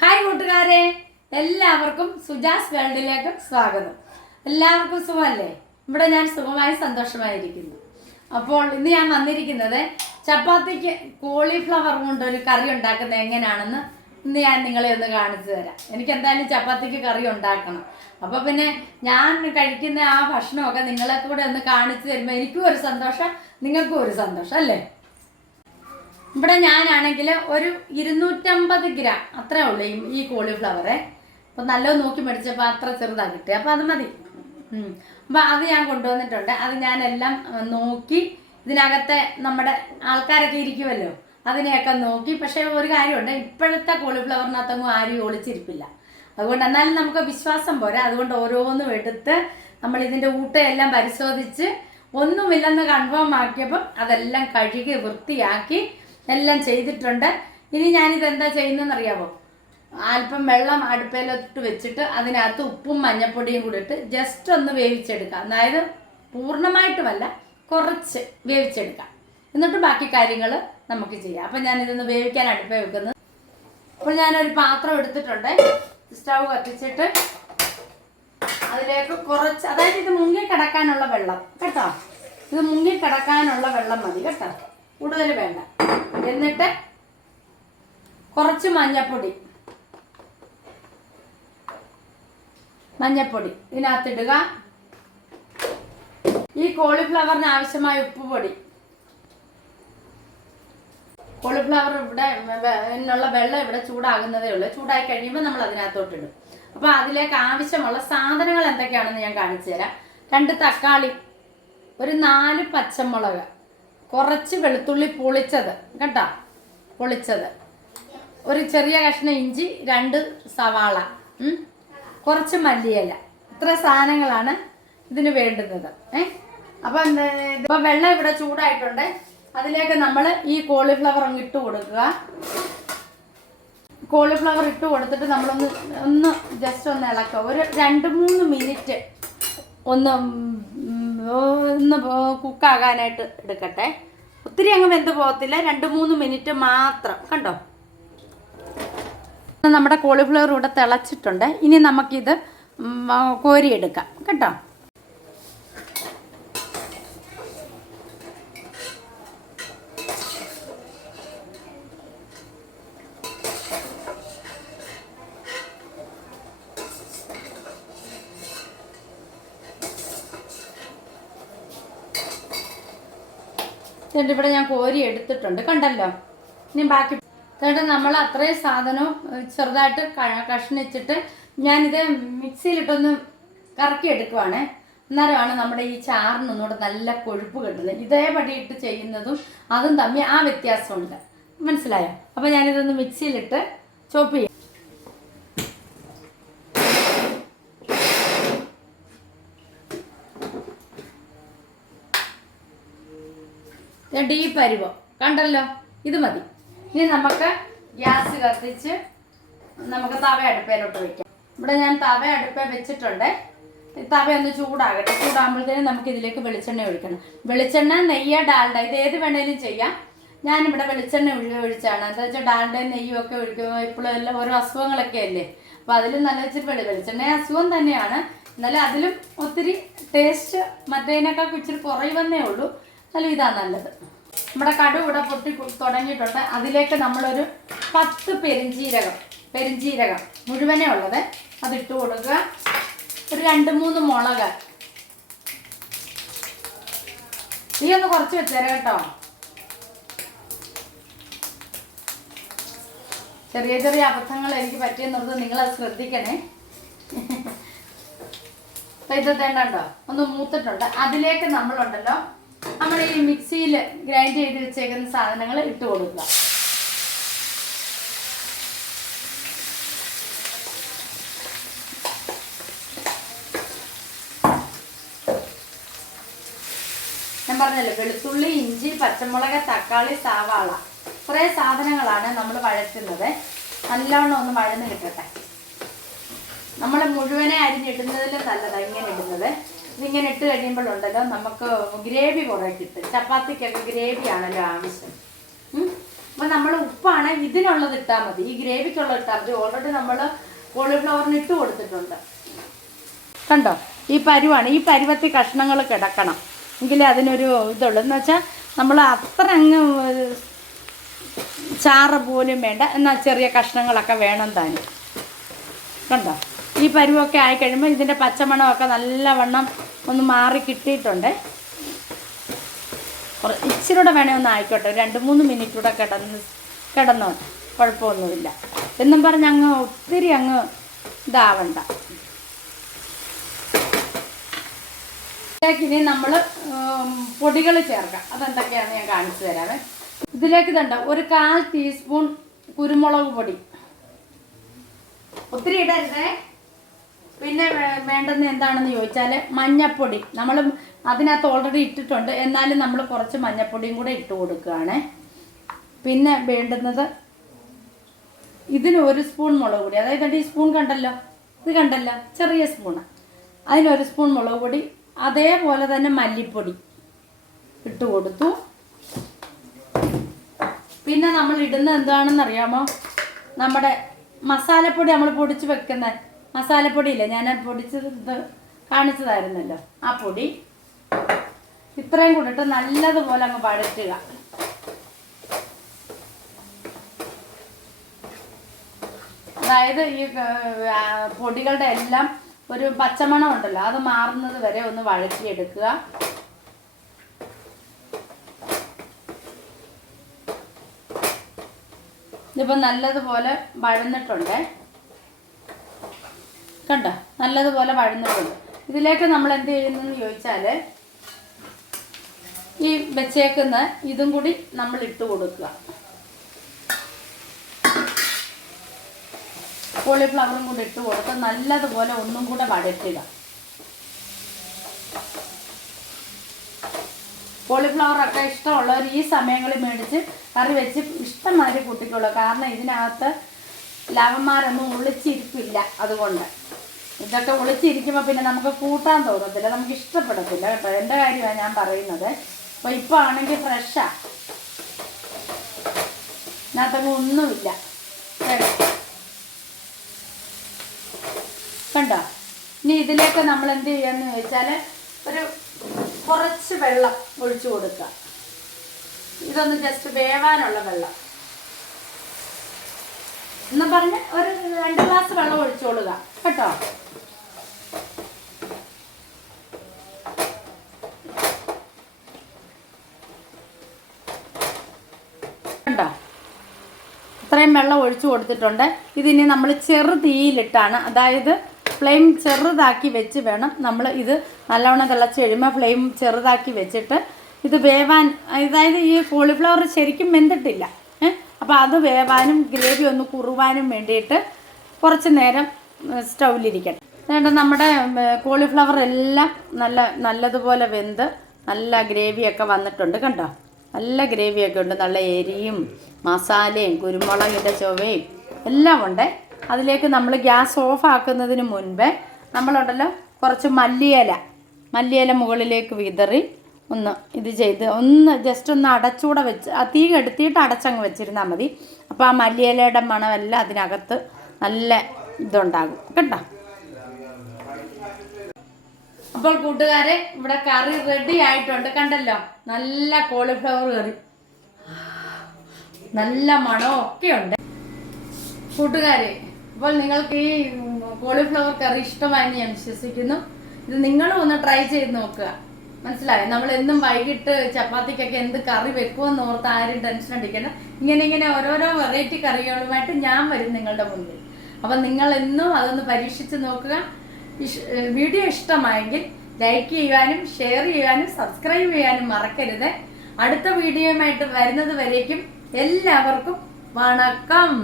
Hi കൂട്ടുകാരെ, എല്ലാവർക്കും സുജാസ് വേൾഡിലേക്ക് സ്വാഗതം. എല്ലാവർക്കും സുഖമല്ലേ? ഇവിടെ ഞാൻ സുഖമായി സന്തോഷമായിരിക്കുന്നു. അപ്പോൾ ഇന്ന് ഞാൻ വന്നിരിക്കുന്നത് ചപ്പാത്തിക്ക് കോളിഫ്ലവർ കൊണ്ട് ഒരു കറി ഉണ്ടാക്കുന്നത് എങ്ങനെയാണെന്ന് ഇന്ന് ഞാൻ നിങ്ങളെ ഒന്ന് കാണിച്ചു തരാം. എനിക്ക് എന്തായാലും ചപ്പാത്തിക്ക് കറി ഉണ്ടാക്കണം. അപ്പോൾ പിന്നെ ഞാൻ കഴിക്കുന്ന ആ ഭക്ഷണമൊക്കെ നിങ്ങളെ കൂടെ ഒന്ന് കാണിച്ചു തരുമ്പോൾ എനിക്കും ഒരു സന്തോഷം, നിങ്ങൾക്കും ഒരു സന്തോഷം അല്ലേ? ഇവിടെ ഞാനാണെങ്കിൽ ഒരു 250 ഗ്രാം അത്രേ ഉള്ളൂ ഈ കോളിഫ്ലവറെ. അപ്പോൾ നല്ലത് നോക്കി മേടിച്ചപ്പോൾ അത്ര ചെറുതാണ് കിട്ടിയത്, അപ്പോൾ അത് മതി. അപ്പോൾ അത് ഞാൻ കൊണ്ടുവന്നിട്ടുണ്ട്. അത് ഞാനെല്ലാം നോക്കി, ഇതിനകത്തെ നമ്മുടെ ആൾക്കാരൊക്കെ ഇരിക്കുമല്ലോ, അതിനെയൊക്കെ നോക്കി. പക്ഷേ ഒരു കാര്യമുണ്ട്, ഇപ്പോഴത്തെ കോളിഫ്ലവറിനകത്തൊന്നും ആരും ഒളിച്ചിരിപ്പില്ല. അതുകൊണ്ട് എന്നാലും നമുക്ക് വിശ്വാസം പോരാ. അതുകൊണ്ട് ഓരോന്നും എടുത്ത് നമ്മൾ ഇതിൻ്റെ ഊട്ടയെല്ലാം പരിശോധിച്ച് ഒന്നുമില്ലെന്ന് കൺഫേം ആക്കിയപ്പോൾ അതെല്ലാം കഴുകി വൃത്തിയാക്കി എല്ലാം ചെയ്തിട്ടുണ്ട്. ഇനി ഞാനിത് എന്താ ചെയ്യുന്നതെന്നറിയാമോ? അല്പം വെള്ളം അടുപ്പയിലോട്ട് വെച്ചിട്ട് അതിനകത്ത് ഉപ്പും മഞ്ഞൾപ്പൊടിയും കൂടി ഇട്ട് ജസ്റ്റ് ഒന്ന് വേവിച്ചെടുക്കാം. അതായത് പൂർണ്ണമായിട്ടുമല്ല, കുറച്ച് വേവിച്ചെടുക്കാം. എന്നിട്ട് ബാക്കി കാര്യങ്ങൾ നമുക്ക് ചെയ്യാം. അപ്പം ഞാനിതൊന്ന് വേവിക്കാൻ അടുപ്പേ വെക്കുന്നത്. അപ്പോൾ ഞാനൊരു പാത്രം എടുത്തിട്ടുണ്ട്. സ്റ്റൗ കത്തിച്ചിട്ട് അതിലേക്ക് കുറച്ച്, അതായത് ഇത് മുങ്ങി കിടക്കാനുള്ള വെള്ളം കേട്ടോ, ഇത് മുങ്ങി കിടക്കാനുള്ള വെള്ളം മതി കേട്ടോ, കൂടുതൽ വേണ്ട. എന്നിട്ട് കുറച്ച് മഞ്ഞൾപ്പൊടി ഇതിനകത്തിടുക. ഈ കോളിഫ്ലവറിന് ആവശ്യമായ ഉപ്പുപൊടി, കോളിഫ്ലവർ ഇവിടെ എന്നുള്ള വെള്ളം ഇവിടെ ചൂടാകുന്നതേ ഉള്ളൂ. ചൂടായി കഴിയുമ്പോൾ നമ്മൾ അതിനകത്തോട്ടിടും. അപ്പോൾ അതിലേക്ക് ആവശ്യമുള്ള സാധനങ്ങൾ എന്തൊക്കെയാണെന്ന് ഞാൻ കാണിച്ചു തരാം. 2 തക്കാളി, ഒരു 4 പച്ചമുളക്, കുറച്ച് വെളുത്തുള്ളി പൊളിച്ചത് കേട്ടോ, പൊളിച്ചത്, ഒരു ചെറിയ കഷ്ണം ഇഞ്ചി, 2 സവാള, കുറച്ച് മല്ലിയില. ഇത്ര സാധനങ്ങളാണ് ഇതിന് വേണ്ടുന്നത്. അപ്പം ഇപ്പം വെള്ളം ഇവിടെ ചൂടായിട്ടുണ്ട്. അതിലേക്ക് നമ്മൾ ഈ കോളിഫ്ലവർ അങ്ങ് ഇട്ട് കൊടുക്കുക. കോളിഫ്ലവർ ഇട്ട് കൊടുത്തിട്ട് നമ്മളൊന്ന് ജസ്റ്റ് ഒന്ന് ഇളക്കുക. ഒരു 2-3 മിനിറ്റ് ഒന്ന് കുക്കാകാനായിട്ട് എടുക്കട്ടെ. ഒത്തിരി അങ്ങ് വെന്ത് പോകത്തില്ല, 2-3 മിനിറ്റ് മാത്രം. കണ്ടോ, നമ്മുടെ കോളിഫ്ലവർ ഇവിടെ തിളച്ചിട്ടുണ്ട്. ഇനി നമുക്കിത് കോരിയെടുക്കാം കേട്ടോ. എന്നിട്ട് ഇവിടെ ഞാൻ കോരി എടുത്തിട്ടുണ്ട്, കണ്ടല്ലോ. ഇനി ബാക്കി എന്നിട്ട് നമ്മൾ അത്രയും സാധനവും ചെറുതായിട്ട് കഷ്ണിച്ചിട്ട് ഞാനിത് മിക്സിയിലിട്ടൊന്ന് കറക്കി എടുക്കുവാണ്. അന്നേരമാണ് നമ്മുടെ ഈ ചാറിനൊന്നുകൂടെ നല്ല കൊഴുപ്പ് കിട്ടുന്നത്. ഇതേപടി ഇട്ട് ചെയ്യുന്നതും അതും തമ്മിൽ ആ വ്യത്യാസമുണ്ട്, മനസ്സിലായോ? അപ്പോൾ ഞാനിതൊന്ന് മിക്സിയിലിട്ട് ചോപ്പ് ചെയ്യാം. ഈ പരുവം കണ്ടല്ലോ, ഇത് മതി. ഇനി നമുക്ക് ഗ്യാസ് കത്തിച്ച് നമുക്ക് തവ അടുപ്പയിലോട്ട് വയ്ക്കാം. ഇവിടെ ഞാൻ തവ അടുപ്പ വെച്ചിട്ടുണ്ട്. തവ ഒന്ന് ചൂടാകട്ടെ. ചൂടാകുമ്പോഴത്തേനും നമുക്ക് ഇതിലേക്ക് വെളിച്ചെണ്ണ ഒഴിക്കണം. വെളിച്ചെണ്ണ, നെയ്യ്, ഡാൽഡ, ഇത് ഏത് വേണേലും ചെയ്യാം. ഞാനിവിടെ വെളിച്ചെണ്ണ ഒഴിച്ചാണ്. എന്താ വെച്ചാൽ ഡാൽഡയും നെയ്യും ഒക്കെ ഒഴിക്കുമ്പോൾ ഇപ്പോഴും എല്ലാം ഓരോ അസുഖങ്ങളൊക്കെ അല്ലേ. അപ്പോൾ അതിലും നല്ല വെച്ചിട്ട് വെളിച്ചെണ്ണ അസുഖം തന്നെയാണ്. എന്നാലും അതിലും ഒത്തിരി ടേസ്റ്റ് മറ്റേതിനേക്കാൾ ഇച്ചിരി കുറയുവന്നേ ഉള്ളൂ. എന്നാലും ഇതാണ് നല്ലത്. നമ്മുടെ കടുക് ഇവിടെ പൊട്ടി തുടങ്ങിയിട്ടുണ്ട്. അതിലേക്ക് നമ്മളൊരു 10 പെരിഞ്ജീരകം മുഴുവനേ ഉള്ളത് അതിട്ട് കൊടുക്കുക. ഒരു 2-3 മുളക്. ഈ ഒന്ന് കുറച്ച് വെച്ചേരാം കേട്ടോ. ചെറിയ ചെറിയ അബദ്ധങ്ങൾ എനിക്ക് പറ്റിയെന്നുള്ളത് നിങ്ങളത് ശ്രദ്ധിക്കണേ. അപ്പം ഇത് തേണ്ടോ ഒന്ന് മൂത്തിട്ടുണ്ട്. അതിലേക്ക് നമ്മളുണ്ടല്ലോ, നമ്മൾ ഈ മിക്സിയിൽ ഗ്രൈൻഡ് ചെയ്ത് വെച്ചേക്കുന്ന സാധനങ്ങൾ ഇട്ട് കൊടുക്കുക. ഞാൻ പറഞ്ഞല്ലോ, വെളുത്തുള്ളി, ഇഞ്ചി, പച്ചമുളക്, തക്കാളി, സവാള, കുറേ സാധനങ്ങളാണ് നമ്മൾ വഴറ്റുന്നത്. നല്ലവണ്ണം ഒന്ന് വഴന്ന് കിട്ടട്ടെ. നമ്മൾ മുഴുവനെ അരിഞ്ഞിടുന്നതിലും നല്ലതാണ് ഇങ്ങനെ ഇടുന്നത്. ഇതിങ്ങനെ ഇട്ട് കഴിയുമ്പോഴുണ്ടല്ലോ നമുക്ക് ഗ്രേവി കുറേ കിട്ടും. ചപ്പാത്തിക്കൊക്കെ ഗ്രേവിയാണല്ലോ ആവശ്യം. അപ്പം നമ്മൾ ഉപ്പാണ് ഇതിനുള്ളത് ഇട്ടാൽ മതി, ഈ ഗ്രേവിക്കുള്ളത് ഇട്ടാൽ മതി. ഓൾറെഡി നമ്മൾ കോളിഫ്ലവറിന് ഇട്ട് കൊടുത്തിട്ടുണ്ട്. കണ്ടോ, ഈ പരുവാണ്. ഈ പരുവത്തിൽ കഷ്ണങ്ങൾ കിടക്കണം, എങ്കിലേ അതിനൊരു ഇതുള്ളൂ. എന്ന് വെച്ചാൽ നമ്മൾ അത്ര അങ്ങ് ചാറ് പോലും വേണ്ട, എന്നാൽ ചെറിയ കഷ്ണങ്ങളൊക്കെ വേണം താനും. കണ്ടോ, ഈ പരുവൊക്കെ ആയിക്കഴിയുമ്പോൾ ഇതിൻ്റെ പച്ചമണമൊക്കെ നല്ലവണ്ണം ഒന്ന് മാറി കിട്ടിയിട്ടുണ്ട്. ഇച്ചിരി കൂടെ വേണേൽ ഒന്ന് ആയിക്കോട്ടെ, 2-3 മിനിറ്റ് കൂടെ കിടന്നോ, കുഴപ്പമൊന്നുമില്ല. എന്നും പറഞ്ഞ് അങ്ങ് ഒത്തിരി അങ്ങ് ഇതാവണ്ട. ഇതിലേക്ക് ഇനി നമ്മൾ പൊടികൾ ചേർക്കാം. അതെന്തൊക്കെയാണെന്ന് ഞാൻ കാണിച്ചു തരാമേ. ഇതിലേക്ക് ഇതുണ്ട് 1/4 ടീസ്പൂൺ കുരുമുളക് പൊടി, ഒത്തിരി ഇടരുതേ. പിന്നെ വേണ്ടുന്ന എന്താണെന്ന് ചോദിച്ചാൽ മഞ്ഞപ്പൊടി, നമ്മൾ അതിനകത്ത് ഓൾറെഡി ഇട്ടിട്ടുണ്ട്, എന്നാലും നമ്മൾ കുറച്ച് മഞ്ഞപ്പൊടിയും കൂടെ ഇട്ട് കൊടുക്കുകയാണ്. പിന്നെ വേണ്ടുന്നത് ഇതിന് 1 സ്പൂൺ മുളക് പൊടി, അതായത് ഈ സ്പൂൺ കണ്ടല്ലോ, ഇത് കണ്ടല്ലോ, ചെറിയ സ്പൂണ്, അതിന് 1 സ്പൂൺ മുളക് പൊടി. അതേപോലെ തന്നെ മല്ലിപ്പൊടി ഇട്ട് കൊടുത്തു. പിന്നെ നമ്മൾ ഇടുന്നത് എന്താണെന്ന് അറിയാമോ, നമ്മുടെ മസാലപ്പൊടി, നമ്മൾ പൊടിച്ച് വെക്കുന്ന മസാലപ്പൊടിയില്ലേ, ഞാൻ പൊടിച്ചത് കാണിച്ചതായിരുന്നല്ലോ, ആ പൊടി ഇത്രയും കൂടിട്ട് നല്ലതുപോലെ അങ്ങ് വഴറ്റുക. അതായത് ഈ പൊടികളുടെ എല്ലാം ഒരു പച്ചമണം ഉണ്ടല്ലോ, അത് മാറുന്നത് വരെ ഒന്ന് വഴറ്റിയെടുക്കുക. ഇതിപ്പോൾ നല്ലതുപോലെ വഴന്നിട്ടുണ്ട്, കണ്ടോ, നല്ലതുപോലെ വഴന്നിട്ടുണ്ട്. ഇതിലേക്ക് നമ്മൾ എന്ത് ചെയ്യുന്നതെന്ന് ചോദിച്ചാൽ, ഈ വെച്ചേക്കുന്ന ഇതും കൂടി നമ്മൾ ഇട്ട് കൊടുക്കുക. കോളിഫ്ലവറും കൂടി ഇട്ട് കൊടുത്ത് നല്ലതുപോലെ ഒന്നും കൂടെ വഴറ്റുക. കോളിഫ്ലവറൊക്കെ ഇഷ്ടമുള്ളവർ ഈ സമയങ്ങളിൽ മേടിച്ച് കറി വെച്ച് ഇഷ്ടംമാതിരി കൂട്ടിക്കൊള്ളുക. കാരണം ഇതിനകത്ത് ലവന്മാരൊന്നും ഒളിച്ചിരിപ്പില്ല. അതുകൊണ്ട് ഇതൊക്കെ ഒളിച്ചിരിക്കുമ്പോൾ പിന്നെ നമുക്ക് കൂട്ടാൻ തോന്നത്തില്ല, നമുക്ക് ഇഷ്ടപ്പെടത്തില്ല കേട്ടോ. എൻ്റെ കാര്യമാണ് ഞാൻ പറയുന്നത്. അപ്പോൾ ഇപ്പോൾ ആണെങ്കിൽ ഫ്രഷാണ്, ഇതിനകത്തൊന്നും ഒന്നുമില്ല. കണ്ടോ, ഇനി ഇതിലേക്ക് നമ്മൾ എന്ത് ചെയ്യാന്ന് ചോദിച്ചാൽ, ഒരു കുറച്ച് വെള്ളം ഒഴിച്ചു കൊടുക്കുക. ഇതൊന്ന് ജസ്റ്റ് വേവാനുള്ള വെള്ളം എന്ന് പറഞ്ഞ് ഒരു 2 ഗ്ലാസ് വെള്ളം ഒഴിച്ചോളുക കേട്ടോ. കണ്ടോ, ഇത്രയും വെള്ളം ഒഴിച്ചു കൊടുത്തിട്ടുണ്ട്. ഇതിനി നമ്മൾ ചെറു തീയിലിട്ടാണ്, അതായത് ഫ്ലെയിം ചെറുതാക്കി വെച്ച് വേണം നമ്മൾ ഇത് നല്ലവണ്ണം തിളച്ച് കഴിയുമ്പോൾ ഫ്ലെയിം ചെറുതാക്കി വെച്ചിട്ട് ഇത് വേവാൻ, അതായത് ഈ കോളിഫ്ലവർ ശരിക്കും വെന്തിട്ടില്ല, അപ്പോൾ അത് വേവാനും ഗ്രേവി ഒന്ന് കുറുവാനും വേണ്ടിയിട്ട് കുറച്ച് നേരം സ്റ്റൗവിലിരിക്കട്ടെ. അതുകൊണ്ട് നമ്മുടെ കോളിഫ്ലവർ എല്ലാം നല്ലതുപോലെ വെന്ത് നല്ല ഗ്രേവിയൊക്കെ വന്നിട്ടുണ്ട്. കണ്ടോ, നല്ല ഗ്രേവിയൊക്കെ ഉണ്ട്, നല്ല എരിയും മസാലയും കുരുമുളകിൻ്റെ ചുവയും എല്ലാം ഉണ്ട്. അതിലേക്ക് നമ്മൾ ഗ്യാസ് ഓഫ് ആക്കുന്നതിന് മുൻപേ നമ്മളുണ്ടല്ലോ കുറച്ച് മല്ലിയില മുകളിലേക്ക് വിതറി ഒന്ന് ഇത് ചെയ്ത് ഒന്ന് ജസ്റ്റ് ഒന്ന് അടച്ചുകൂടെ വെച്ച് തീ കെടുത്തിയിട്ട് അടച്ചങ്ങ് വെച്ചിരുന്നാൽ മതി. അപ്പോൾ ആ മല്ലിയിലയുടെ മണമെല്ലാം അതിനകത്ത് നല്ല ഇതുണ്ടാകും കേട്ടോ. അപ്പോൾ കൂട്ടുകാരെ, ഇവിടെ കറി റെഡി ആയിട്ടുണ്ട്. കണ്ടല്ലോ, നല്ല കോളിഫ്ലവർ കറി, നല്ല മണമൊക്കെ ഉണ്ട് കൂട്ടുകാരെ. അപ്പോൾ നിങ്ങൾക്ക് ഈ കോളിഫ്ലവർ കറി ഇഷ്ടമായി ഞാൻ വിശ്വസിക്കുന്നു. ഇത് നിങ്ങളും ഒന്ന് ട്രൈ ചെയ്ത് നോക്കുക. മനസ്സിലായോ? നമ്മൾ എന്നും വൈകിട്ട് ചപ്പാത്തിക്കൊക്കെ എന്ത് കറി വെക്കുമെന്ന് ഓർത്ത് ആരും ടെൻഷൻ അടിക്കണം. ഇങ്ങനെ ഓരോരോ വെറൈറ്റി കറികളുമായിട്ട് ഞാൻ വരും നിങ്ങളുടെ മുന്നിൽ. അപ്പം നിങ്ങൾ എന്നും അതൊന്ന് പരീക്ഷിച്ച് നോക്കുക. വീഡിയോ ഇഷ്ടമായെങ്കിൽ ലൈക്ക് ചെയ്യാനും ഷെയർ ചെയ്യാനും സബ്സ്ക്രൈബ് ചെയ്യാനും മറക്കരുത്. അടുത്ത വീഡിയോയുമായിട്ട് വരുന്നത് വരേക്കും എല്ലാവർക്കും വണക്കം.